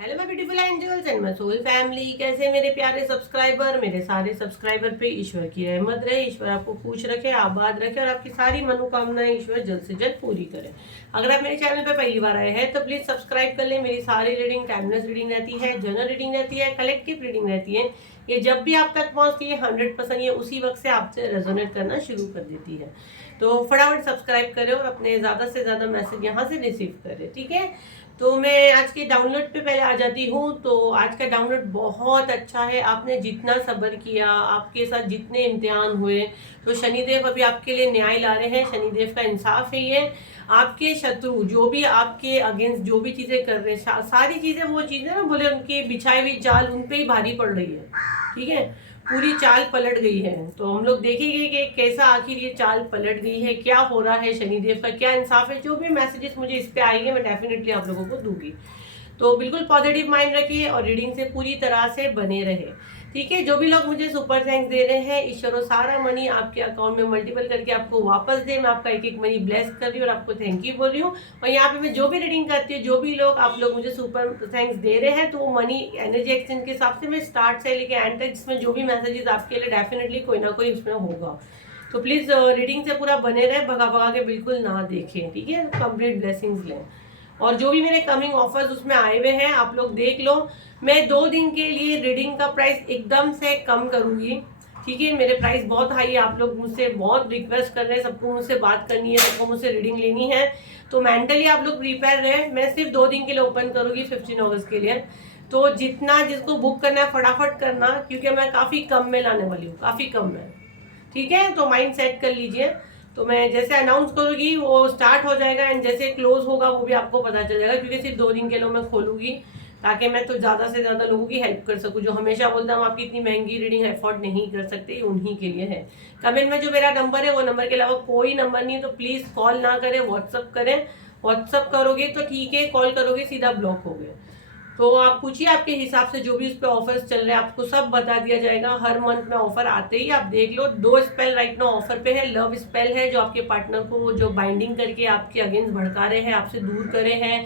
Hello my beautiful angels and my soul family. कैसे मेरे प्यारे सब्सक्राइबर, मेरे सारे सब्सक्राइबर पे ईश्वर की रहमत रहे, ईश्वर आपको खुश रखे, आबाद रखे और आपकी सारी मनोकामनाएं ईश्वर जल्द से जल्द पूरी करे। अगर आप मेरे चैनल पे पहली बार आए हैं तो प्लीज सब्सक्राइब कर लें। मेरी सारी रीडिंग टाइमलेस रीडिंग रहती है, जनरल रीडिंग रहती है, कलेक्टिव रीडिंग रहती है। ये जब भी आप तक पहुंचती है 100% ये उसी वक्त से आपसे रेजोनेट करना शुरू कर देती है। तो फटाफट सब्सक्राइब करें और अपने ज़्यादा से ज़्यादा मैसेज यहाँ से रिसीव करें, ठीक है। तो मैं आज के डाउनलोड पे पहले आ जाती हूँ। तो आज का डाउनलोड बहुत अच्छा है। आपने जितना सब्र किया, आपके साथ जितने इम्तिहान हुए, तो शनिदेव अभी आपके लिए न्याय ला रहे हैं। शनिदेव का इंसाफ है ये। आपके शत्रु जो भी आपके अगेंस्ट जो भी चीजें कर रहे हैं, सारी चीजें वो चीजें ना बोले उनकी बिछाई हुई जाल उन पे ही भारी पड़ रही है, ठीक है। पूरी चाल पलट गई है। तो हम लोग देखेंगे कि कैसा आखिर ये चाल पलट गई है, क्या हो रहा है, शनिदेव का क्या इंसाफ है। जो भी मैसेजेस मुझे इस पे आएंगे मैं डेफिनेटली आप लोगों को दूंगी। तो बिल्कुल पॉजिटिव माइंड रखिए और रीडिंग से पूरी तरह से बने रहे, ठीक है। जो भी लोग मुझे सुपर थैंक्स दे रहे हैं, ईश्वरों सारा मनी आपके अकाउंट में मल्टीपल करके आपको वापस दे। मैं आपका एक एक मनी ब्लेस कर रही हूँ और आपको थैंक यू बोल रही हूँ। और यहाँ पे मैं जो भी रीडिंग करती हूँ, जो भी लोग आप लोग मुझे सुपर थैंक्स दे रहे हैं, तो वो मनी एनर्जी एक्सचेंज के हिसाब से मैं स्टार्ट से लेके एंड तक जिसमें जो भी मैसेजेस आपके लिए डेफिनेटली कोई ना कोई उसमें होगा। तो प्लीज रीडिंग से पूरा बने रहे, भगा भगा के बिल्कुल ना देखें, ठीक है। कंप्लीट ब्लेसिंग्स लें। और जो भी मेरे कमिंग ऑफर्स उसमें आए हुए हैं आप लोग देख लो। मैं 2 दिन के लिए रीडिंग का प्राइस एकदम से कम करूंगी, ठीक है। मेरे प्राइस बहुत हाई है, आप लोग मुझसे बहुत रिक्वेस्ट कर रहे हैं, सबको मुझसे बात करनी है, सबको मुझसे रीडिंग लेनी है। तो मेंटली आप लोग प्रिपेयर रहे। मैं सिर्फ 2 दिन के लिए ओपन करूंगी 15 अगस्त के लिए। तो जितना जिसको बुक करना है फटाफट करना, क्योंकि मैं काफी कम में लाने वाली हूँ, काफी कम में, ठीक है। तो माइंड सेट कर लीजिए। तो मैं जैसे अनाउंस करूंगी वो स्टार्ट हो जाएगा एंड जैसे क्लोज होगा वो भी आपको पता चल जाएगा, क्योंकि सिर्फ 2 दिन के लिए मैं खोलूंगी ताकि मैं तो ज्यादा से ज्यादा लोगों की हेल्प कर सकूं। जो हमेशा बोलता हूँ आपकी इतनी महंगी रीडिंग अफोर्ड नहीं कर सकते, उन्हीं के लिए है। कमेंट में जो मेरा नंबर है वो नंबर के अलावा कोई नंबर नहीं है, तो प्लीज कॉल ना करें, व्हाट्सअप करें। व्हाट्सअप करोगे तो ठीक है, कॉल करोगे सीधा ब्लॉक हो गए। तो आप पूछिए आपके हिसाब से जो भी उस पर ऑफर्स चल रहे हैं आपको सब बता दिया जाएगा। हर मंथ में ऑफर आते ही आप देख लो। 2 स्पेल राइट नाउ ऑफर पे है। लव स्पेल है जो आपके पार्टनर को जो बाइंडिंग करके आपके अगेंस्ट भड़का रहे हैं, आपसे दूर करे हैं,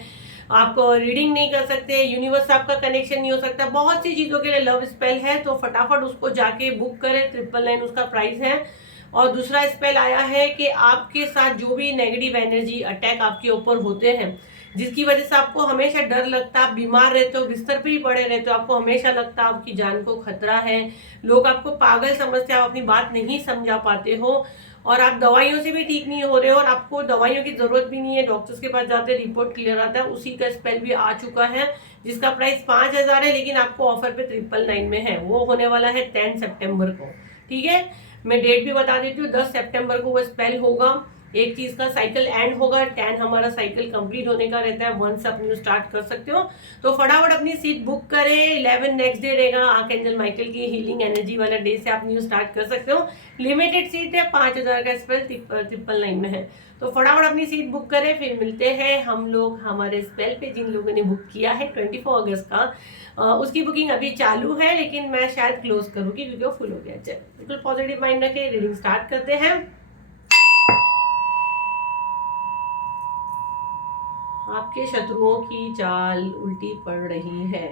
आप रीडिंग नहीं कर सकते, यूनिवर्स से आपका कनेक्शन नहीं हो सकता, बहुत सी चीजों के लिए लव स्पेल है। तो फटाफट उसको जाके बुक करें, 999 उसका प्राइस है। और दूसरा स्पेल आया है कि आपके साथ जो भी नेगेटिव एनर्जी अटैक आपके ऊपर होते हैं, जिसकी वजह से आपको हमेशा डर लगता है, आप बीमार रहते हो, बिस्तर पे ही पड़े रहते हो, आपको हमेशा लगता है आपकी जान को खतरा है, लोग आपको पागल समझते हैं, आप अपनी बात नहीं समझा पाते हो, और आप दवाइयों से भी ठीक नहीं हो रहे हो और आपको दवाइयों की जरूरत भी नहीं है, डॉक्टर्स के पास जाते रिपोर्ट क्लियर आता है, उसी का स्पेल भी आ चुका है जिसका प्राइस 5000 है, लेकिन आपको ऑफर पे 999 में है। वो होने वाला है 10 सितंबर को, ठीक है। मैं डेट भी बता देती हूँ, 10 सितंबर को वो स्पेल होगा। एक चीज का साइकिल एंड होगा, 10 हमारा साइकिल कंप्लीट होने का रहता है, 1 से आप न्यू स्टार्ट कर सकते हो। तो फटाफट अपनी सीट बुक करें। 11 नेक्स्ट डे रहेगा आर्कएंजल माइकल की हीलिंग एनर्जी वाला डे से आप न्यू स्टार्ट कर सकते हो। लिमिटेड सीट है, 5000 का स्पेल 999 में है। तो फटाफट अपनी सीट बुक करें। फिर मिलते हैं हम लोग हमारे स्पेल पे। जिन लोगों ने बुक किया है 24 अगस्त का, उसकी बुकिंग अभी चालू है, लेकिन मैं शायद क्लोज करूंगी क्योंकि वो फुल हो गया। चल बिल्कुल पॉजिटिव माइंड रखे, रीडिंग स्टार्ट करते हैं। आपके शत्रुओं की चाल उल्टी पड़ रही है।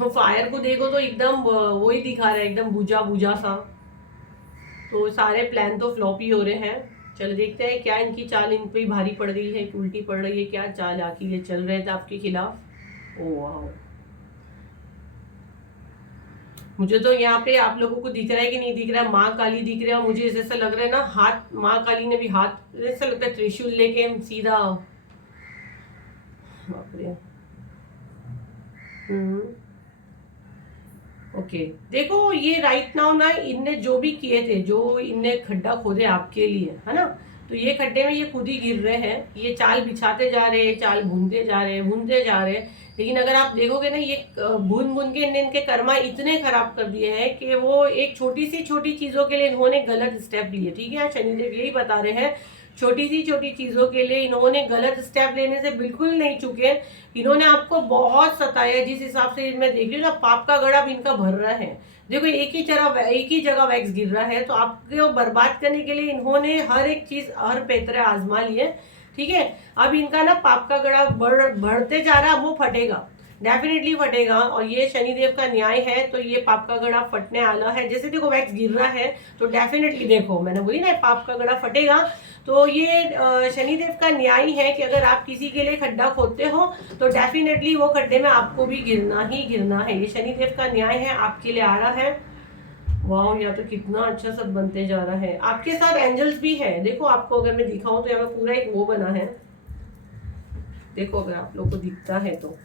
फायर को देखो तो एकदम वही दिखा रहा है, एकदम बुझा बुझा सा। तो सारे प्लान तो फ्लॉप ही हो रहे हैं। चल देखते हैं क्या इनकी चाल इन पे भारी पड़ गई है, उल्टी पड़ रही है, क्या चाल आखिर ये चल रहे थे आपके खिलाफ। ओ वाह, मुझे तो यहाँ पे आप लोगों को दिख रहा है कि नहीं दिख रहा है, माँ काली दिख रहा है। मुझे जैसा लग रहा है ना, हाथ माँ काली ने भी हाथ ऐसा लगता है त्रिशूल लेके सीधा। बाप रे। ओके देखो, ये राइट नाउ ना इनने जो भी किए थे, जो इनने खड्डा खोदे आपके लिए, है ना, तो ये खड्डे में ये खुद ही गिर रहे हैं। ये चाल बिछाते जा रहे हैं, चाल भूनते जा रहे हैं, भूनते जा रहे हैं। लेकिन अगर आप देखोगे ना, ये भून भून के इनके कर्मा इतने खराब कर दिए हैं कि वो एक छोटी सी छोटी चीजों के लिए इन्होंने गलत स्टेप लिए, ठीक है। शनिदेव यही बता रहे हैं, छोटी सी छोटी चीजों के लिए इन्होंने गलत स्टेप लेने से बिल्कुल नहीं चुके। इन्होंने आपको बहुत सताया। जिस हिसाब से मैं देख रही हूँ ना, पाप का गड़ा भी इनका भर रहा है। देखो एक ही जगह वैक्स गिर रहा है, तो आपको बर्बाद करने के लिए इन्होंने हर एक चीज हर पैतरे आजमा लिए, ठीक है। अब इनका ना पाप का गड़ा बढ़ते जा रहा है, वो फटेगा। डेफिनेटली फटेगा। और ये शनिदेव का न्याय है, तो ये पाप का गड़ा फटने वाला है। जैसे देखो वैक्स गिर रहा है तो डेफिनेटली देखो मैंने बोली ना पाप का गड़ा फटेगा। तो ये शनिदेव का न्याय है कि अगर आप किसी के लिए खड्डा खोदते हो तो डेफिनेटली वो खड्डे में आपको भी गिरना ही गिरना है। ये शनिदेव का न्याय है, आपके लिए आ रहा है। वाह, या तो कितना अच्छा सब बनते जा रहा है। आपके साथ एंजल्स भी है। देखो आपको अगर मैं दिखाऊं तो यहाँ पे पूरा एक वो बना है, देखो अगर आप लोग को दिखता है तो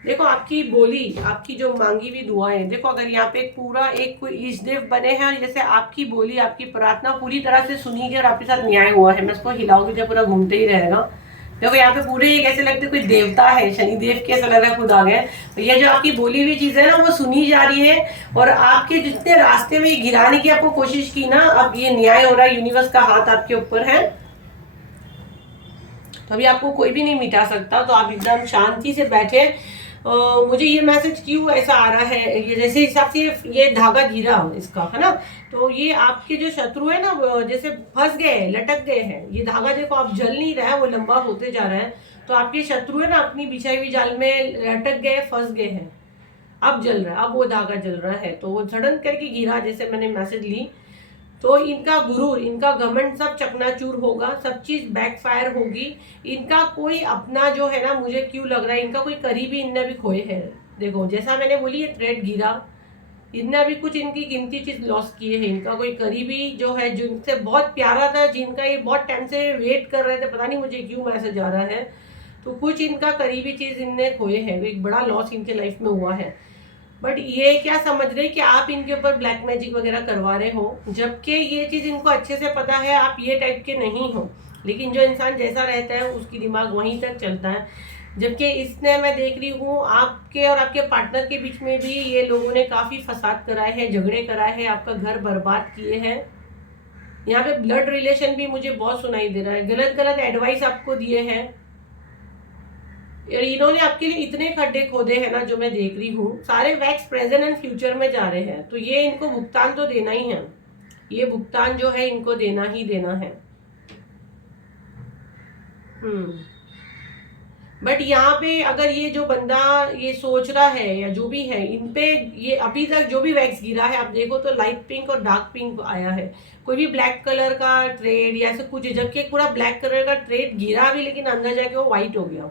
देखो आपकी बोली, आपकी जो मांगी हुई दुआएं, देखो अगर यहाँ पे पूरा एक कोई ईष्टदेव बने हैं और जैसे आपकी बोली, आपकी प्रार्थना पूरी तरह से सुनी गई और आपके साथ न्याय हुआ है। मैं इसको हिलाऊंगी तो पूरा घूमते ही रहेगा। देखो यहाँ पे पूरे एक ऐसे लगते कोई देवता है, शनिदेव के ऐसा लग रहा है खुद आ गए। तो ये जो आपकी बोली हुई चीज है ना वो सुनी जा रही है, और आपके जितने रास्ते में गिराने की आपको कोशिश की ना, अब ये न्याय हो रहा है। यूनिवर्स का हाथ आपके ऊपर है, तो अभी आपको कोई भी नहीं मिटा सकता। तो आप एकदम शांति से बैठे। मुझे ये मैसेज क्यों ऐसा आ रहा है, ये जैसे हिसाब से ये धागा गिरा इसका है ना, तो ये आपके जो शत्रु है ना जैसे फंस गए हैं, लटक गए हैं। ये धागा देखो आप जल नहीं रहा है, वो लंबा होते जा रहा है। तो आपके शत्रु है ना अपनी बिछाई हुई जाल में लटक गए, फंस गए हैं। अब जल रहा है, अब वो धागा जल रहा है। तो वो झड़न करके गिरा, जैसे मैंने मैसेज ली। तो इनका गुरूर, इनका घमंड सब चकनाचूर होगा, सब चीज बैकफायर होगी। इनका कोई अपना जो है ना, मुझे क्यों लग रहा है इनका कोई करीबी इनने भी खोए है। देखो जैसा मैंने बोली ये थ्रेड गिरा, इनने अभी कुछ इनकी कीमती चीज लॉस किए हैं। इनका कोई करीबी जो है, जिनसे बहुत प्यारा था, जिनका ये बहुत टाइम से वेट कर रहे थे, पता नहीं मुझे क्यों मैसेज आ रहा है, तो कुछ इनका करीबी चीज इनने खोए हैं। एक बड़ा लॉस इनके लाइफ में हुआ है। बट ये क्या समझ रहे कि आप इनके ऊपर ब्लैक मैजिक वगैरह करवा रहे हो, जबकि ये चीज इनको अच्छे से पता है आप ये टाइप के नहीं हो। लेकिन जो इंसान जैसा रहता है उसकी दिमाग वहीं तक चलता है। जबकि इसने, मैं देख रही हूँ आपके और आपके पार्टनर के बीच में भी ये लोगों ने काफी फसाद कराए हैं, झगड़े कराए हैं, आपका घर बर्बाद किए हैं। यहाँ पे ब्लड रिलेशन भी मुझे बहुत सुनाई दे रहा है, गलत गलत एडवाइस आपको दिए हैं। इन्होंने आपके लिए इतने खड्डे खोदे हैं ना, जो मैं देख रही हूँ सारे वैक्स प्रेजेंट एंड फ्यूचर में जा रहे हैं। तो ये इनको भुगतान तो देना ही है, ये भुगतान जो है इनको देना ही देना है। बट यहाँ पे अगर ये जो बंदा ये सोच रहा है या जो भी है, इन पे ये अभी तक जो भी वैक्स गिरा है आप देखो तो लाइट पिंक और डार्क पिंक आया है। कोई भी ब्लैक कलर का ट्रेड या ऐसा कुछ, जबकि पूरा ब्लैक कलर का ट्रेड गिरा भी लेकिन अंदर जाके वो व्हाइट हो गया।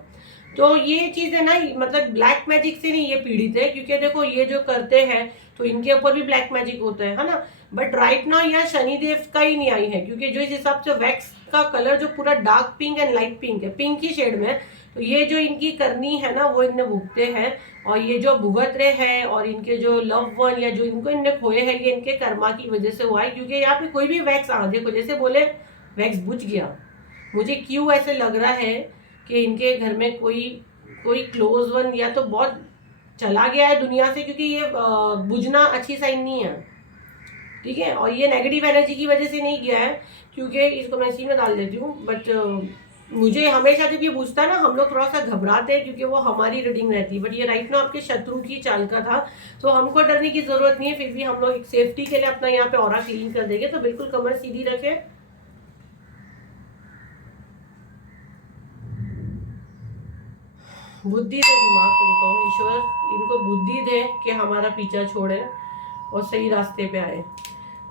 तो ये चीज है ना, मतलब ब्लैक मैजिक से नहीं ये पीड़ित है, क्योंकि देखो ये जो करते हैं तो इनके ऊपर भी ब्लैक मैजिक होता है ना। बट राइट नाउ यहाँ शनिदेव का ही न्याय है, क्योंकि जो इस हिसाब से वैक्स का कलर जो पूरा dark pink and light pink है, पिंक ही शेड में, तो ये जो इनकी करनी है ना वो इन्हें भुगते हैं। और ये जो भुगत रहे हैं और इनके जो लव वन या जो इनको इनने खोए हैं, ये इनके कर्मा की वजह से हुआ है। क्योंकि यहाँ पे कोई भी वैक्स देखो जैसे बोले वैक्स बुझ गया, मुझे क्यों ऐसे लग रहा है कि इनके घर में कोई कोई क्लोज वन या तो बहुत चला गया है दुनिया से, क्योंकि ये बुझना अच्छी साइन नहीं है, ठीक है। और ये नेगेटिव एनर्जी की वजह से नहीं गया है, क्योंकि इसको मैं इसी में डाल देती हूँ। बट मुझे हमेशा जब ये पूछता है ना, हम लोग थोड़ा सा घबराते हैं, क्योंकि वो हमारी रीडिंग रहती है। बट ये राइट ना आपके शत्रु की चाल का था, तो हमको डरने की जरूरत नहीं है। फिर भी हम लोग एक सेफ्टी के लिए अपना यहाँ पे ऑरा क्लीन कर देंगे। तो बिल्कुल कमर सीधी रखें, बुद्धि दे दिमाग उनको, ईश्वर इनको बुद्धि दे कि हमारा पीछा छोड़े और सही रास्ते पे आए।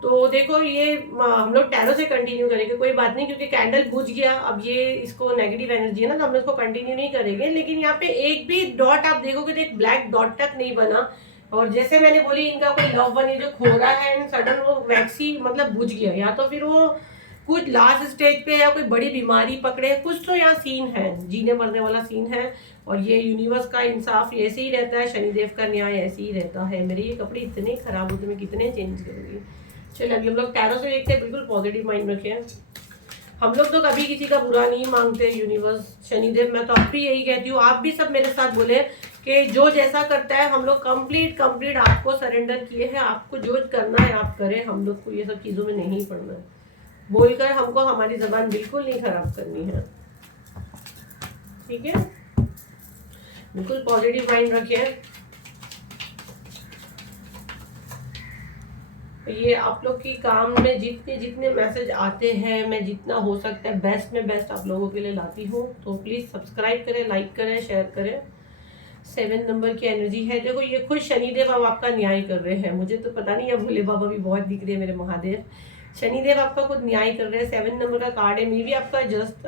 तो देखो ये हम लोग टैरो से कंटिन्यू करेंगे, कोई बात नहीं, क्योंकि कैंडल बुझ गया। अब ये इसको नेगेटिव एनर्जी है ना, तो हम इसको कंटिन्यू नहीं करेंगे। लेकिन यहाँ पे एक भी डॉट आप देखोगे तो एक ब्लैक डॉट तक नहीं बना। और जैसे मैंने बोली इनका कोई लव वन जो खो रहा है एंड सडन वो वैक्सी मतलब बुझ गया, या तो फिर वो कुछ लास्ट स्टेज पे या कोई बड़ी बीमारी पकड़े, कुछ तो यहाँ सीन है, जीने मरने वाला सीन है। और ये यूनिवर्स का इंसाफ ऐसे ही रहता है, शनिदेव का न्याय ऐसे ही रहता है। मेरे ये कपड़े इतने खराब होते, मैं कितने चेंज करूंगी। चलिए अभी हम लोग टैरो से देखते हैं, बिल्कुल पॉजिटिव माइंड रखें। हम लोग तो कभी किसी का बुरा नहीं मांगते। यूनिवर्स, शनिदेव, मैं तो अब भी यही कहती हूँ, आप भी सब मेरे साथ बोले कि जो जैसा करता है हम लोग कंप्लीट आपको सरेंडर किए हैं। आपको जो करना है आप करें, हम लोग को ये सब चीज़ों में नहीं पड़ना है। बोलकर हमको हमारी जबान बिल्कुल नहीं खराब करनी है, ठीक है। बिल्कुल पॉजिटिव माइंड रखें। ये आप लोग की काम में जितने मैसेज आते हैं, मैं जितना हो सकता है बेस्ट में बेस्ट आप लोगों के लिए लाती हूँ। तो प्लीज़ सब्सक्राइब करें, लाइक करें, शेयर करें। 7 नंबर की एनर्जी है। देखो ये खुद शनिदेव अब आपका न्याय कर रहे हैं, मुझे तो पता नहीं है, भोले बाबा भी बहुत दिख रहे हैं मेरे महादेव। शनिदेव आपका खुद न्याय कर रहे हैं। 7 नंबर का कार्ड है। मे भी आपका जस्ट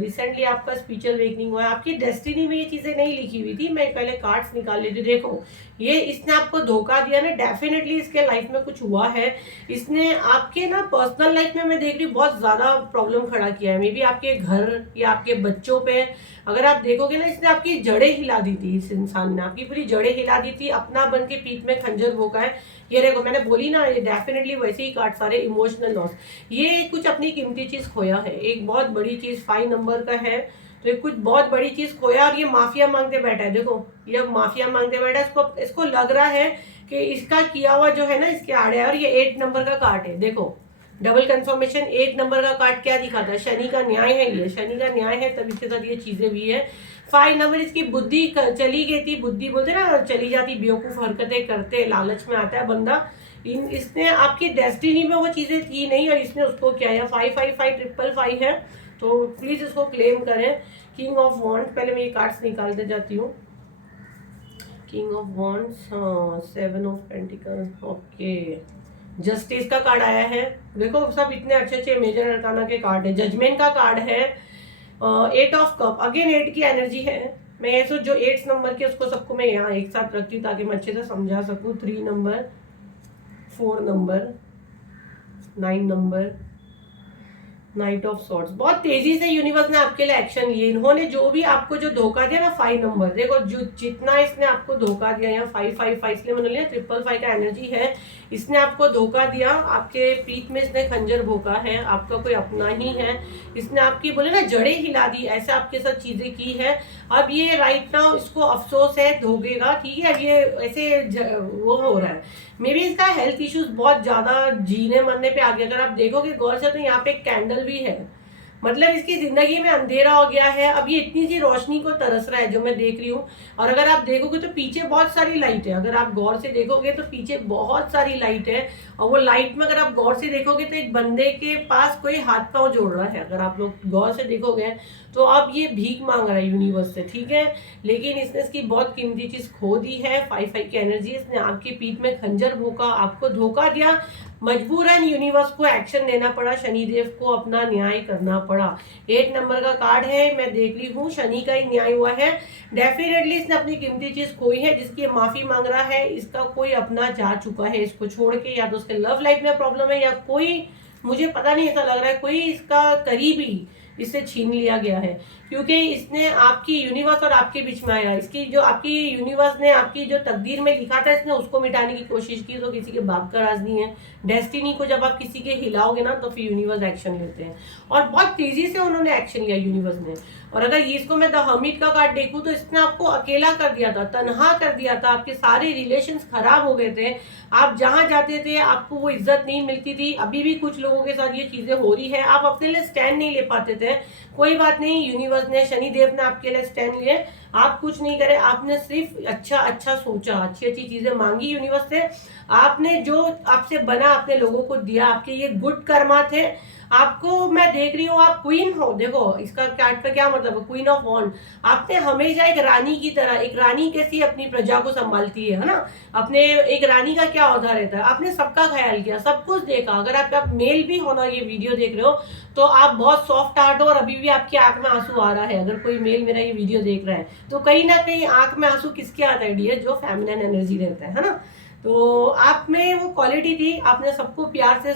रिसेंटली आपका स्पिरिचुअल वेकनिंग हुआ है। आपकी डेस्टिनी में ये चीजें नहीं लिखी हुई थी। मैं पहले कार्ड्स निकाल लेती हूँ। देखो ये इसने आपको धोखा दिया ना, डेफिनेटली इसके लाइफ में कुछ हुआ है। इसने आपके ना पर्सनल लाइफ में मैं देख रही हूँ बहुत ज्यादा प्रॉब्लम खड़ा किया है। मे बी आपके घर या आपके बच्चों पे अगर आप देखोगे ना, इसने आपकी जड़ें हिला दी थी। इस इंसान ने आपकी पूरी जड़ें हिला दी थी, अपना बन के पीठ में खंजर भोंका है। ये देखो मैंने बोली ना, ये डेफिनेटली वैसे ही कार्ड सारे इमोशनल लॉस। ये कुछ अपनी कीमती चीज खोया है, एक बहुत बड़ी चीज 5 नंबर का है। तो ये कुछ बहुत बड़ी चीज खोया और ये माफिया मांगते बैठा है। देखो ये माफिया मांगते बैठा है। इसको लग रहा है कि इसका किया हुआ जो है ना इसके आड़े है। और ये 8 नंबर का कार्ड है। देखो डबल कंफर्मेशन। 8 नंबर का कार्ड क्या दिखाता है? शनि का न्याय है। ये शनि का न्याय है, तब इसके साथ ये चीजें भी है। 5 नंबर इसकी बुद्धि चली गई थी। बुद्धि बोलते ना, चली जाती, बेवकूफ हरकतें करते, लालच में आता है बंदा। इसने आपकी डेस्टिनी में वो चीजें थी नहीं और इसने उसको क्या है। 55555 है, तो प्लीज इसको क्लेम करें। किंग ऑफ वॉन्ड्स, पहले मैं ये कार्ड्स निकालते जाती हूँ। King of wands, 7 of pentacles, okay. Justice का कार्ड आया है। देखो सब इतने अच्छे अच्छे मेजर अरकाना के कार्ड है। जजमेंट का कार्ड है। 8 ऑफ कप, अगेन 8 की एनर्जी है। मैं ऐसे जो 8 नंबर के उसको सबको मैं यहाँ एक साथ रखती हूँ ताकि मैं अच्छे से समझा सकूँ। 3 number, 4 number, 9 number, night of swords. बहुत तेजी से यूनिवर्स ने आपके लिए एक्शन लिए। इन्होंने जो भी आपको जो धोखा दिया ना, 5 नंबर, देखो जो जितना इसने आपको धोखा दिया, यहाँ 555 इसलिए मैंने लिया, 555 का एनर्जी है। इसने आपको धोखा दिया, आपके पीठ में इसने खंजर भोंका है, आपका कोई अपना ही है। इसने आपकी बोले ना जड़ें हिला दी, ऐसे आपके साथ चीजें की है। अब ये राइट नाउ इसको अफसोस है धोखे का, ठीक है। अब ये ऐसे वो हो रहा है। मे बी इसका हेल्थ इश्यूज बहुत ज्यादा जीने मरने पे आ गया। अगर आप देखोगे गौर से तो यहाँ पे एक कैंडल भी है, मतलब इसकी जिंदगी में अंधेरा हो गया है। अब ये इतनी सी रोशनी को तरस रहा है जो मैं देख रही हूँ। और अगर आप देखोगे तो पीछे बहुत सारी लाइट है। अगर आप गौर से देखोगे तो पीछे बहुत सारी लाइट है। और वो लाइट में अगर आप गौर से देखोगे तो एक बंदे के पास कोई हाथ पांव जोड़ रहा है। अगर आप लोग गौर से देखोगे तो अब ये भीख मांग रहा है यूनिवर्स से, ठीक है। लेकिन इसने इसकी बहुत कीमती चीज खो दी है। 5 की एनर्जी, इसने आपके पीठ में खंजर भोंका, आपको धोखा दिया। मजबूरन यूनिवर्स को एक्शन लेना पड़ा, शनिदेव को अपना न्याय करना पड़ा। 8 नंबर का कार्ड है, मैं देख रही हूँ शनि का ही न्याय हुआ है। डेफिनेटली इसने अपनी कीमती चीज खोई है जिसकी माफी मांग रहा है। इसका कोई अपना जा चुका है इसको छोड़ के, या तो उसके लव लाइफ में प्रॉब्लम है या कोई, मुझे पता नहीं, ऐसा लग रहा है कोई इसका करीबी इससे छीन लिया गया है। क्योंकि इसने आपकी यूनिवर्स और आपके बीच में आया, इसकी जो आपकी यूनिवर्स ने आपकी जो तकदीर में लिखा था इसने उसको मिटाने की कोशिश की। तो किसी के बाप का राज नहीं है। डेस्टिनी को जब आप किसी के हिलाओगे ना तो फिर यूनिवर्स एक्शन लेते हैं, और बहुत तेजी से उन्होंने एक्शन लिया यूनिवर्स ने। और अगर इसको मैं द हर्मिट का कार्ड देखूं तो इसने आपको अकेला कर दिया था, तन्हा कर दिया था। आपके सारे रिलेशंस खराब हो गए थे। आप जहां जाते थे आपको वो इज्जत नहीं मिलती थी। अभी भी कुछ लोगों के साथ ये चीजें हो रही है। आप अपने लिए स्टैंड नहीं ले पाते थे। कोई बात नहीं, यूनिवर्स ने, शनिदेव ने आपके लिए स्टैंड लिए। आप कुछ नहीं करे, आपने सिर्फ अच्छा अच्छा सोचा, अच्छी अच्छी चीजें मांगी यूनिवर्स से। आपने जो आपसे बना अपने लोगों को दिया, आपके ये गुड कर्मा थे। आपको मैं देख रही हूँ आप क्वीन हो। देखो इसका कार्ड का क्या मतलब है, क्वीन ऑफ वॉन्ड। आपने हमेशा एक रानी की तरह, एक रानी कैसी अपनी प्रजा को संभालती है ना, अपने एक रानी का क्या औधा रहता है। आपने सबका ख्याल किया, सब कुछ देखा। अगर आप मेल भी हो ना, ये वीडियो देख रहे हो तो आप बहुत सॉफ्ट हार्ट हो और अभी भी आपकी आंख में आंसू आ रहा है। अगर कोई मेल मेरा ये वीडियो देख रहा है तो कहीं ना कहीं आंख में आंसू किसके आता है डियर, जो फेमिनिन एनर्जी रहता है ना। तो आप में वो क्वालिटी थी, आपने सबको प्यार से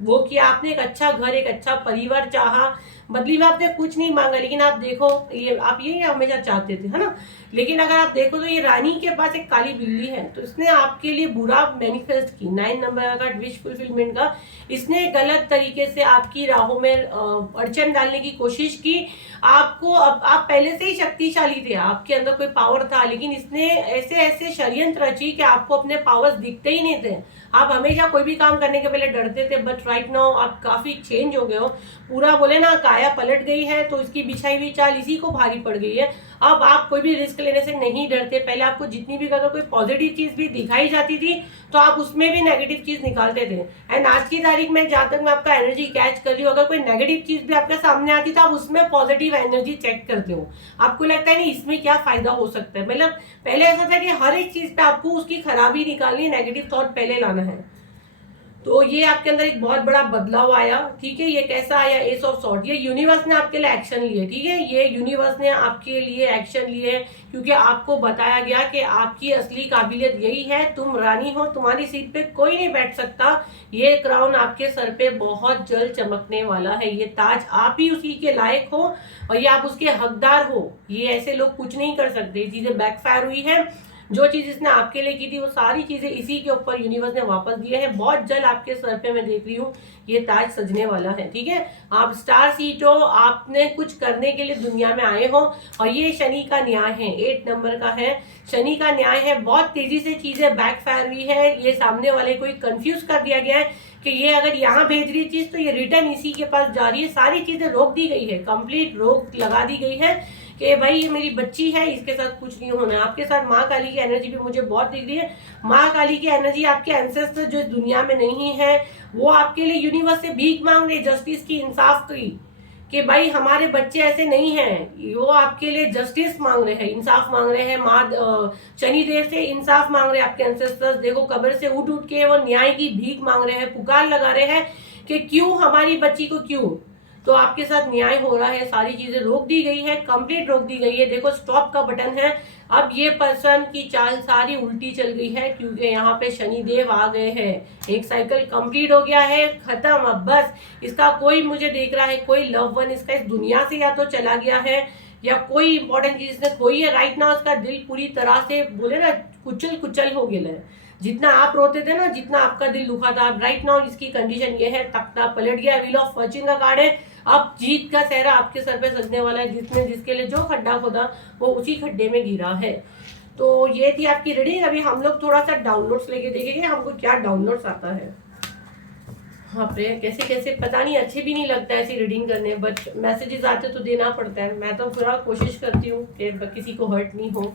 वो किया। आपने एक अच्छा घर, एक अच्छा परिवार चाहा, बदली में आपने कुछ नहीं मांगा। लेकिन आप देखो ये, आप ये हमेशा चाहते थे, है ना। लेकिन अगर आप देखो तो ये रानी के पास एक काली बिल्ली है, तो इसने आपके लिए बुरा मैनिफेस्ट की। 9 नंबर का विश फुलफिलमेंट का, इसने गलत तरीके से आपकी राहों में अड़चन डालने की कोशिश की। आपको, अब आप पहले से ही शक्तिशाली थे, आपके अंदर कोई पावर था, लेकिन इसने ऐसे ऐसे षड्यंत्र रची कि आपको अपने पावर्स दिखते ही नहीं थे। आप हमेशा कोई भी काम करने के पहले डरते थे, बट राइट नाउ आप काफी चेंज हो गए हो। पूरा बोले ना काया माया पलट गई है, तो इसकी बिछाई हुई चाल इसी को भारी पड़ गई है। अब आप कोई भी रिस्क लेने से नहीं डरते। पहले आपको जितनी भी अगर कोई पॉजिटिव चीज भी दिखाई जाती थी तो आप उसमें भी नेगेटिव चीज निकालते थे। एंड आज की तारीख में जहां तक मैं आपका एनर्जी कैच कर रही हूँ, अगर कोई नेगेटिव चीज भी आपके सामने आती तो आप उसमें पॉजिटिव एनर्जी चेक करते हो। आपको लगता है नहीं इसमें क्या फायदा हो सकता है। मतलब पहले ऐसा था कि हर एक चीज पे आपको उसकी खराबी निकालनी है, नेगेटिव थॉट पहले लाना है। तो ये आपके अंदर एक बहुत बड़ा बदलाव आया। ठीक है, ये कैसा आया? S of sword. ये यूनिवर्स ने आपके लिए एक्शन लिए। ठीक है, ये यूनिवर्स ने आपके लिए एक्शन लिए क्योंकि आपको बताया गया कि आपकी असली काबिलियत यही है, तुम रानी हो, तुम्हारी सीट पे कोई नहीं बैठ सकता। ये क्राउन आपके सर पे बहुत जल्द चमकने वाला है। ये ताज आप ही उसी के लायक हो और ये आप उसके हकदार हो। ये ऐसे लोग कुछ नहीं कर सकते। चीजें बैकफायर हुई है। जो चीज इसने आपके लिए की थी वो सारी चीजें इसी के ऊपर यूनिवर्स ने वापस दिए हैं। बहुत जल्द आपके सर पे मैं देख रही हूँ ये ताज सजने वाला है। ठीक है, आप स्टार सीट हो, आपने कुछ करने के लिए दुनिया में आए हो और ये शनि का न्याय है, 8 नंबर का है। शनि का न्याय है। बहुत तेजी से चीजें बैकफायर हुई है। ये सामने वाले को कंफ्यूज कर दिया गया है कि ये अगर यहाँ भेज रही चीज तो ये रिटर्न इसी के पास जा रही है। सारी चीजें रोक दी गई है, कंप्लीट रोक लगा दी गई है कि भाई ये मेरी बच्ची है, इसके साथ कुछ नहीं होना है। आपके साथ माँ काली की एनर्जी भी मुझे बहुत दिख रही है। माँ काली की एनर्जी आपके एंसेस्टर जो इस दुनिया में नहीं है वो आपके लिए यूनिवर्स से भीख मांग रहे, जस्टिस की, इंसाफ की, कि भाई हमारे बच्चे ऐसे नहीं हैं। वो आपके लिए जस्टिस मांग रहे हैं, इंसाफ मांग रहे हैं। माँ शनिदेव से इंसाफ मांग रहे हैं आपके एंसेस्टर्स। देखो कब्र से उठ उठ के वो न्याय की भीख मांग रहे हैं, पुकार लगा रहे हैं कि क्यों हमारी बच्ची को, क्यों। तो आपके साथ न्याय हो रहा है। सारी चीजें रोक दी गई है, कंप्लीट रोक दी गई है। देखो स्टॉप का बटन है। अब ये पर्सन की चाल सारी उल्टी चल गई है क्योंकि यहाँ पे शनिदेव आ गए हैं। एक साइकिल कंप्लीट हो गया है, खत्म। अब बस इसका कोई, मुझे देख रहा है कोई लव वन इसका इस दुनिया से या तो चला गया है या कोई इंपॉर्टेंट चीज इसने खोई है। राइट नाउ उसका दिल पूरी तरह से, बोले ना, कुचल कुचल हो गया है। जितना आप रोते थे ना, जितना आपका दिल दुखा था, राइट नाउ इसकी कंडीशन ये है, तख्ता पलट गया। व्हील ऑफ फॉर्च्यून का कार्ड है। अब जीत का सेहरा आपके सर पे सजने वाला है। जिसने जिसके लिए जो खड्डा खोदा वो उसी खड्डे में गिरा है। तो ये थी आपकी रीडिंग। अभी हम लोग थोड़ा सा डाउनलोड्स लेके देखेंगे हमको क्या डाउनलोड्स आता है। हाँ प्रिया, कैसे कैसे पता नहीं, अच्छे भी नहीं लगता ऐसी रीडिंग करने, बट मैसेजेस आते तो देना पड़ता है। मैं तो पूरा कोशिश करती हूँ कि किसी को हर्ट नहीं हो।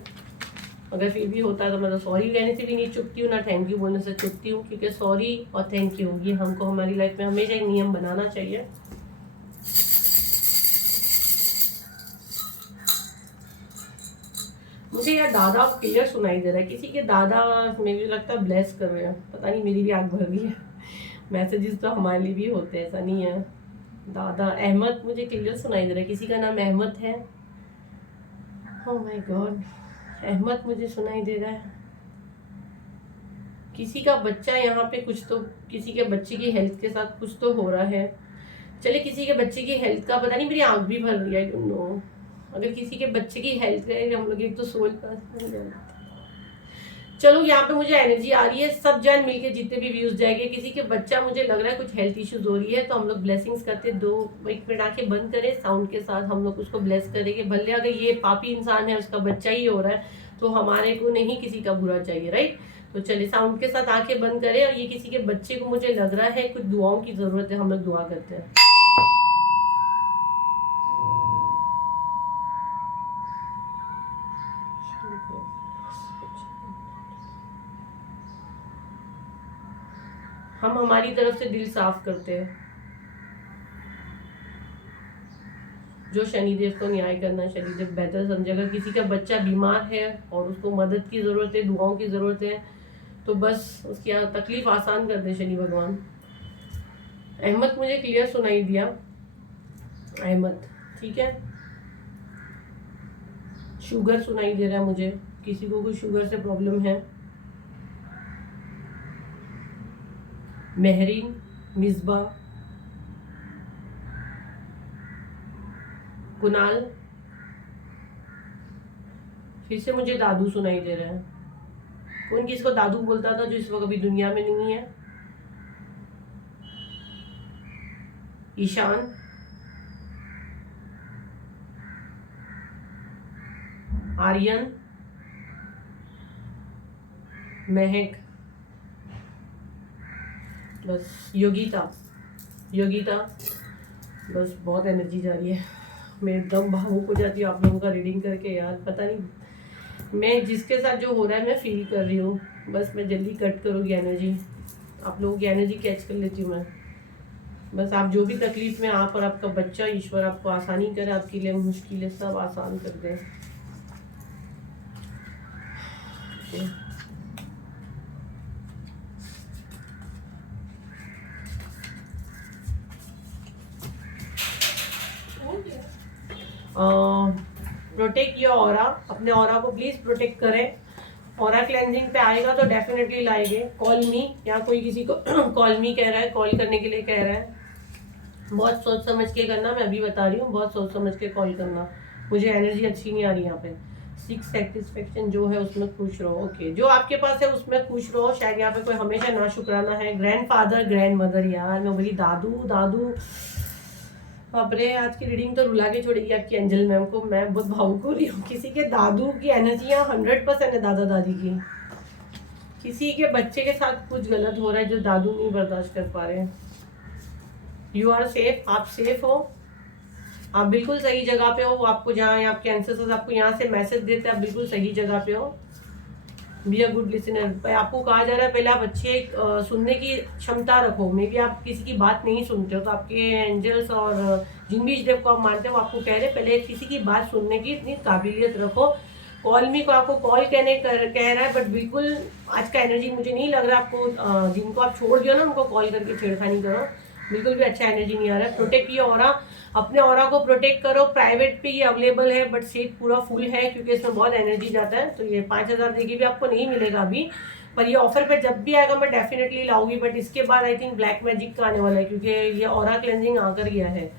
अगर फिर भी होता है तो मैं तो सॉरी कहने से भी नहीं चुकती हूँ, ना थैंक यू बोलने से चुकती हूँ, क्योंकि सॉरी और थैंक यू ये हमको हमारी लाइफ में हमेशा एक नियम बनाना चाहिए। मुझे यार दादा क्लियर सुनाई दे रहा है। किसी के दादा मुझे लगता है ब्लेस कर रहे हैं, पता नहीं, मेरी भी आंख भर गई है। मैसेजेस तो हमारे लिए भी होते हैं, ऐसा नहीं है। दादा अहमद मुझे क्लियर सुनाई दे रहा है। किसी का नाम अहमद है? ओह माय गॉड, अहमद मुझे सुनाई दे रहा है। किसी का बच्चा यहाँ पे कुछ तो, किसी के बच्चे की हेल्थ के साथ कुछ तो हो रहा है। चलिए, किसी के बच्चे की हेल्थ का पता नहीं, मेरी आंख भी भर रही है, आई डोंट नो। अगर किसी के बच्चे की हेल्थ है, हम लोग एक तो सोल का, चलो यहाँ पे मुझे एनर्जी आ रही है। सब जन मिलके जितने भी व्यूज जाएंगे, किसी के बच्चा मुझे लग रहा है कुछ हेल्थ इश्यूज हो रही है, तो हम लोग ब्लेसिंग्स करते 2 मिनट आके बंद करें, साउंड के साथ हम लोग उसको ब्लेस करेंगे। भले अगर ये पापी इंसान है, उसका बच्चा ही हो रहा है, तो हमारे को नहीं किसी का बुरा चाहिए, राइट। तो चलिए साउंड के साथ आंखें बंद करें। और ये किसी के बच्चे को मुझे लग रहा है कुछ दुआओं की जरूरत है, हम लोग दुआ करते हैं। हम हमारी तरफ से दिल साफ करते हैं। जो शनिदेव को न्याय करना, शनिदेव बेहतर समझेगा। किसी का बच्चा बीमार है और उसको मदद की जरूरत है, दुआओं की जरूरत है, तो बस उसकी तकलीफ आसान कर दे शनि भगवान। अहमद मुझे क्लियर सुनाई दिया, अहमद, ठीक है। शुगर सुनाई दे रहा है मुझे, किसी को कुछ शुगर से प्रॉब्लम है। मेहरीन, मिसबा, कुणाल, फिर से मुझे दादू सुनाई दे रहा है। कौन किसको दादू बोलता था जो इस वक्त अभी दुनिया में नहीं है? ईशान, आर्यन, महक, बस योगिता, योगिता, बस बहुत एनर्जी जा रही है, मैं एकदम भावुक हो जाती हूँ आप लोगों का रीडिंग करके यार। पता नहीं मैं जिसके साथ जो हो रहा है मैं फील कर रही हूँ। बस मैं जल्दी कट करूँगी एनर्जी, आप लोगों की एनर्जी कैच कर लेती हूँ मैं। बस आप जो भी तकलीफ में आप और आपका बच्चा, ईश्वर आपको आसानी करे, आपके लिए मुश्किलें सब आसान कर दे। प्रोटेक्ट योर ऑरा, अपने ऑरा को प्लीज प्रोटेक्ट करें। ऑरा क्लेंजिंग पे आएगा तो डेफिनेटली लाएंगे। कॉल मी, या कोई किसी को कॉल मी कह रहा है, कॉल करने के लिए कह रहा है, बहुत सोच समझ के करना। मैं अभी बता रही हूँ, बहुत सोच समझ के कॉल करना। मुझे एनर्जी अच्छी नहीं आ रही यहाँ पे। सिक्स सेटिस्फेक्शन जो है उसमें खुश रहो। ओके, जो आपके पास है उसमें खुश रहो। शायद यहाँ पे कोई हमेशा ना शुक्राना है। ग्रैंडफादर, ग्रैंड मदर, यार मैं बोली दादू दादू। बापरे, आज की रीडिंग तो रुला के छोड़ेगी आपकी एंजल मैम को। मैं बहुत भावुक हो रही हूँ। किसी के दादू की एनर्जी यहाँ 100% है, दादा दादी की। किसी के बच्चे के साथ कुछ गलत हो रहा है जो दादू नहीं बर्दाश्त कर पा रहे हैं। यू आर सेफ, आप सेफ हो, आप बिल्कुल सही जगह पे हो। आपको जहाँ आपके एंसेस्टर्स आपको यहाँ से मैसेज देते हैं, आप बिल्कुल सही जगह पे हो। Be a good listener. आपको कहा जा रहा है पहले आप अच्छे सुनने की क्षमता रखो। मे बी आप किसी की बात नहीं सुनते हो, तो आपके एंजल्स और जिन भी देव को आप मानते हो आपको कह रहे पहले किसी की बात सुनने की इतनी काबिलियत रखो। कॉल मी को आपको कॉल कह रहा है, बट बिल्कुल आज का एनर्जी मुझे नहीं लग रहा आपको। जिनको आप छोड़ दियो ना उनको कॉल करके छेड़खानी करो, बिल्कुल भी अच्छा एनर्जी नहीं आ रहा है। प्रोटेक्ट ये ऑरा, अपने ऑरा को प्रोटेक्ट करो। प्राइवेट पे ये अवेलेबल है, बट सीट पूरा फुल है क्योंकि इसमें बहुत एनर्जी जाता है। तो ये 5000 देगी भी आपको नहीं मिलेगा अभी, पर ये ऑफर पे जब भी आएगा मैं डेफिनेटली लाऊंगी। बट इसके बाद आई थिंक ब्लैक मैजिक का आने वाला है, क्योंकि ये ऑरा क्लेंजिंग आकर गया है।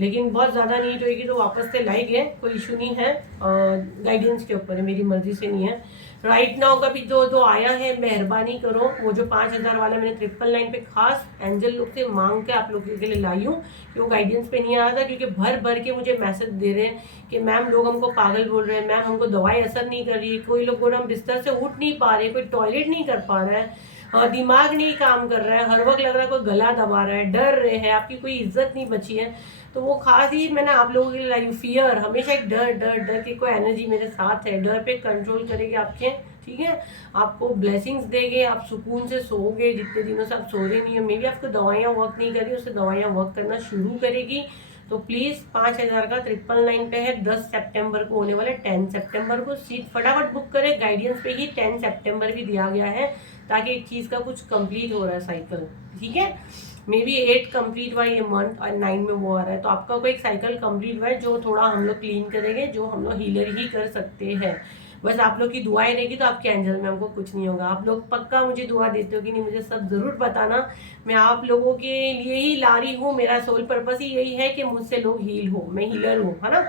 लेकिन बहुत ज़्यादा नीट होगी तो वापस से लाएंगे, कोई इशू नहीं है। गाइडेंस के ऊपर है, मेरी मर्जी से नहीं है। राइट नाउ का भी जो आया है, मेहरबानी करो। वो जो 5000 वाला मैंने 999 पे खास एंजल लोग से मांग के आप लोगों के लिए लाई हूँ, कि वो गाइडेंस पे नहीं आया था। क्योंकि भर भर के मुझे मैसेज दे रहे हैं कि मैम लोग हमको पागल बोल रहे हैं, मैम हमको दवाई असर नहीं कर रही है। कोई लोग बोल रहे हम बिस्तर से उठ नहीं पा रहे, कोई टॉयलेट नहीं कर पा रहा है, दिमाग नहीं काम कर रहा है, हर वक्त लग रहा है कोई गला दबा रहा है, डर रहे हैं, आपकी कोई इज्जत नहीं बची है। तो वो खास ही मैंने आप लोगों के लिए लाई। फियर, हमेशा एक डर डर डर की कोई एनर्जी मेरे साथ है, डर पे कंट्रोल करेगी आपके, ठीक है। आपको ब्लेसिंग्स देंगे, आप सुकून से सोओगे। जितने दिनों से आप सो रहे नहीं हो, मे बी आपको दवाइयाँ वर्क नहीं करी, उससे दवाइयाँ वर्क करना शुरू करेगी। तो प्लीज़ 5000 का 999 पे है, 10 सितंबर को होने वाला है। 10 सितंबर को सीट फटाफट बुक करें। गाइडेंस पे ही 10 सितंबर भी दिया गया है, ताकि एक चीज़ का कुछ कंप्लीट हो रहा है साइकिल, ठीक है। मे बी 8 कंप्लीट हुआ ये मंथ और 9 में वो आ रहा है। तो आपका कोई एक साइकिल कंप्लीट हुआ है, जो थोड़ा हम लोग क्लीन करेंगे, जो हम लोग हीलर ही कर सकते हैं। बस आप लोग की दुआएं रहेगी तो आपके एंजल में हमको कुछ नहीं होगा। आप लोग पक्का मुझे दुआ देते हो कि नहीं, मुझे सब जरूर बताना। मैं आप लोगों के लिए ही ला रही हूँ, मेरा सोल पर्पस ही यही है कि मुझसे लोग हील हो, मैं हीलर हूँ, है ना।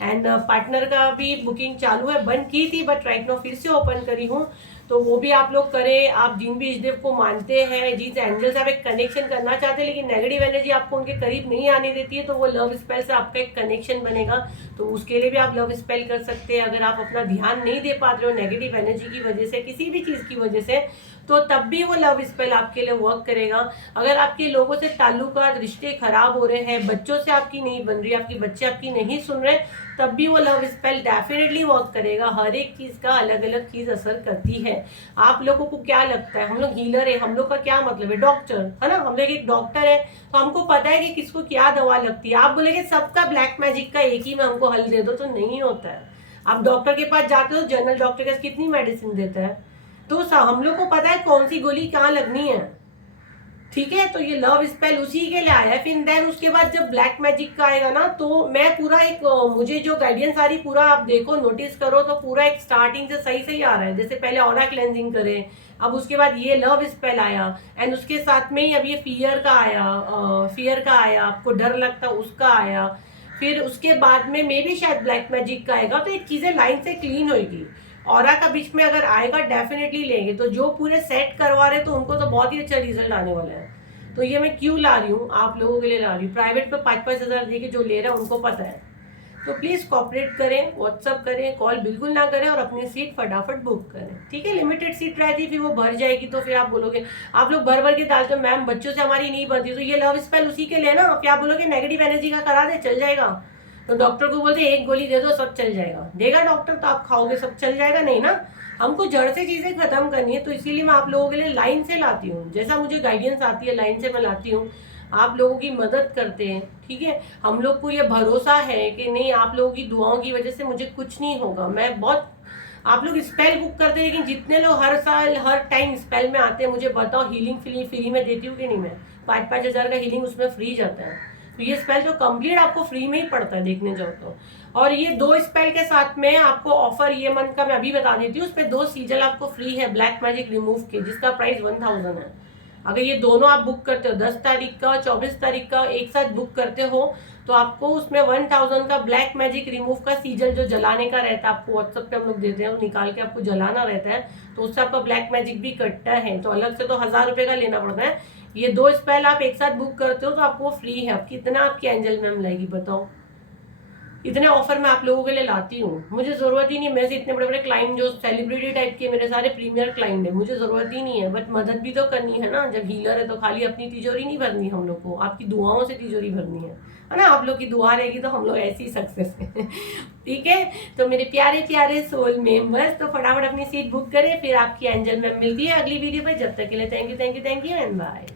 एंड पार्टनर का भी बुकिंग चालू है, बंद की थी बट राइट नाउ फिर से ओपन करी हूँ। तो वो भी आप लोग करें। आप जिन भी इष्टदेव को मानते हैं, जिस एंजल से आप एक कनेक्शन करना चाहते हैं, लेकिन नेगेटिव एनर्जी आपको उनके करीब नहीं आने देती है, तो वो लव स्पेल से आपका एक कनेक्शन बनेगा। तो उसके लिए भी आप लव स्पेल कर सकते हैं। अगर आप अपना ध्यान नहीं दे पाते हो नेगेटिव एनर्जी की वजह से, किसी भी चीज़ की वजह से, तो तब भी वो लव स्पेल आपके लिए वर्क करेगा। अगर आपके लोगों से ताल्लुकात, रिश्ते खराब हो रहे हैं, बच्चों से आपकी नहीं बन रही, आपके बच्चे आपकी नहीं सुन रहे, तब भी वो लव स्पेल डेफिनेटली वर्क करेगा। हर एक चीज़ का अलग अलग चीज़ असर करती है। आप लोगों को क्या लगता है, हम लोग हीलर है, हम लोग का क्या मतलब है, डॉक्टर है ना, हम लोग एक डॉक्टर है, तो हमको पता है कि किसको क्या दवा लगती है। आप बोलेंगे सबका ब्लैक मैजिक का एक ही में हमको हल दे दो, तो नहीं होता है। आप डॉक्टर के पास जाते हो, जनरल डॉक्टर के पास कितनी मेडिसिन देता है, तो हम लोग को पता है कौन सी गोली कहाँ लगनी है, ठीक है। तो ये लव स्पेल उसी के लिए आया है। फिर देन उसके बाद जब ब्लैक मैजिक का आएगा ना, तो मैं पूरा एक मुझे जो गाइडेंस आ रही पूरा आप देखो, नोटिस करो, तो पूरा एक स्टार्टिंग से सही सही आ रहा है। जैसे पहले ऑरा क्लेंजिंग करें, अब उसके बाद ये लव स्पेल आया, एंड उसके साथ में ही अब ये फियर का आया, आपको डर लगता उसका आया। फिर उसके बाद में मे भी शायद ब्लैक मैजिक का आएगा। तो एक चीजें लाइन से क्लीन होगी। ऑरा का बीच में अगर आएगा डेफिनेटली लेंगे। तो जो पूरे सेट करवा रहे तो उनको तो बहुत ही अच्छा रिजल्ट आने वाला है। तो ये मैं क्यों ला रही हूँ, आप लोगों के लिए ला रही हूँ। प्राइवेट पे 5-5 हजार देके जो ले रहा है उनको पता है। तो प्लीज़ कॉपरेट करें, व्हाट्सअप करें, कॉल बिल्कुल ना करें और अपनी सीट फटाफट बुक करें, ठीक है। लिमिटेड सीट रहती है, फिर वो भर जाएगी तो फिर आप बोलोगे, आप लोग भर भर के डालते हो मैम बच्चों से हमारी नहीं बनती, तो ये लव स्पेल उसी के लिए ना, फिर आप बोलोगे नेगेटिव एनर्जी का करा दे, चल जाएगा। तो डॉक्टर को बोलते एक गोली दे दो सब चल जाएगा, देगा डॉक्टर तो आप खाओगे सब चल जाएगा, नहीं ना। हमको जड़ से चीज़ें खत्म करनी है, तो इसीलिए मैं आप लोगों के लिए लाइन से लाती हूँ, जैसा मुझे गाइडेंस आती है लाइन से मैं लाती हूँ, आप लोगों की मदद करते हैं, ठीक है। हम लोग को ये भरोसा है कि नहीं, आप लोगों की दुआओं की वजह से मुझे कुछ नहीं होगा। मैं बहुत, आप लोग स्पेल बुक करते हैं, लेकिन जितने लोग हर साल हर टाइम स्पेल में आते हैं, मुझे बताओ हीलिंग फ्री में देती हूँ कि नहीं मैं? 5-5 हज़ार का हीलिंग उसमें फ्री जाता है, तो ये स्पेल जो कंप्लीट आपको फ्री में ही पड़ता है देखने जाओ तो। और ये 2 स्पेल के साथ में आपको ऑफर ये मंथ का मैं अभी बता देती हूँ, उस पर 2 सीजल आपको फ्री है ब्लैक मैजिक रिमूव के, जिसका प्राइस 1000 है। अगर ये दोनों आप बुक करते हो 10 तारीख का 24 तारीख का एक साथ बुक करते हो, तो आपको उसमें 1000 का ब्लैक मैजिक रिमूव का सीजल जो जलाने का रहता है, आपको व्हाट्सएप पे हम लोग देते हैं, निकाल के आपको जलाना रहता है, तो उससे आपका ब्लैक मैजिक भी कटता है, तो अलग से तो 1000 रुपये का लेना पड़ता है। ये 2 स्पेल आप एक साथ बुक करते हो तो आपको फ्री है। अब कितना आपकी एंजल मैम लाएगी बताओ? इतने ऑफर मैं आप लोगों के लिए लाती हूँ, मुझे जरूरत ही नहीं, मेरे से इतने बड़े बड़े क्लाइंट जो सेलिब्रिटी टाइप के मेरे सारे प्रीमियर क्लाइंट है, मुझे जरूरत ही नहीं है, बट मदद भी तो करनी है ना। जब हीलर है तो खाली अपनी तिजोरी नहीं भरनी, हम लोग को आपकी दुआओं से तिजोरी भरनी है ना। आप लोग की दुआ रहेगी तो हम लोग ऐसी ही सक्सेस है ठीक है। तो मेरे प्यारे प्यारे सोल मेंबर्स, तो फटाफट अपनी सीट बुक करें, फिर आपकी एंजल मैम मिलती है अगली वीडियो में। जब तक के लिए थैंक यू एंड बाय।